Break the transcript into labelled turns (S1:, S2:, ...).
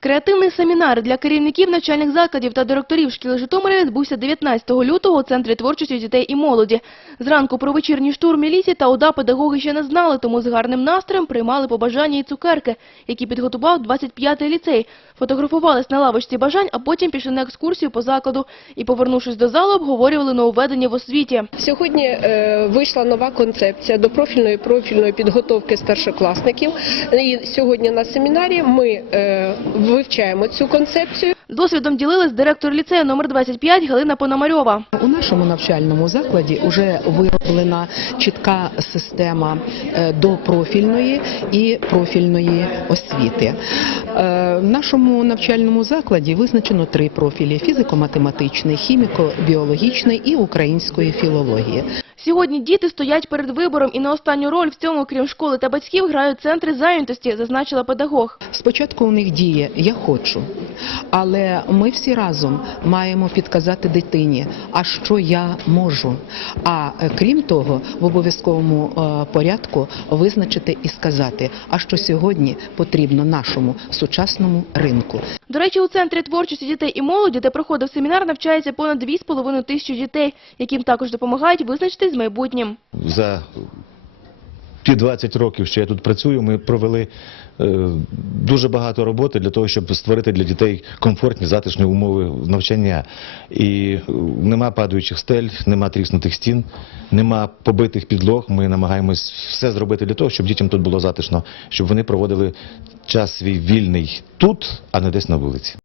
S1: Креативний семінар для керівників навчальних закладів та директорів шкіл Житомира відбувся 19 лютого у Центрі творчості дітей і молоді. Зранку про вечірній штурм міліції та ОДА педагоги ще не знали, тому з гарним настроєм приймали побажання і цукерки, які підготував 25-й ліцей. Фотографувались на лавочці бажань, а потім пішли на екскурсію по закладу і, повернувшись до залу, обговорювали нововведення в освіті.
S2: Сьогодні е, вийшла нова концепція до профільної профільної підготовки старшокласників. І сьогодні на семінарі ми е, вивчаємо цю концепцію.
S1: Досвідом ділилась директор ліцею номер 25 Галина Пономарьова.
S3: У нашому навчальному закладі вже вироблена чітка система е, допрофільної і профільної освіти. Е, В нашому навчальному закладі визначено три профілі: фізико-математичний, хіміко-біологічний і української філології.
S1: Сьогодні діти стоять перед вибором і на останню роль в цьому, крім школи та батьків, грають центри зайнятості, зазначила педагог.
S3: Спочатку у них діє я хочу, але ми всі разом маємо підказати дитині, а що я можу. А е, крім того, в обов'язковому е, порядку визначити і сказати, а що сьогодні потрібно нашому сучасному ринку.
S1: До речі, у центрі творчості дітей і молоді, де проходив семінар, навчається понад 2,5 тисячі дітей, яким також допомагають визначитись з майбутнім.
S4: за ті 20 років, що я тут працюю, ми провели е, дуже багато роботи для того, щоб створити для дітей комфортні, затишні умови навчання. І е, нема падаючих стель, нема тріснутих стін, нема побитих підлог. Ми намагаємось все зробити для того, щоб дітям тут було затишно, щоб вони проводили час свій вільний тут, а не десь на вулиці.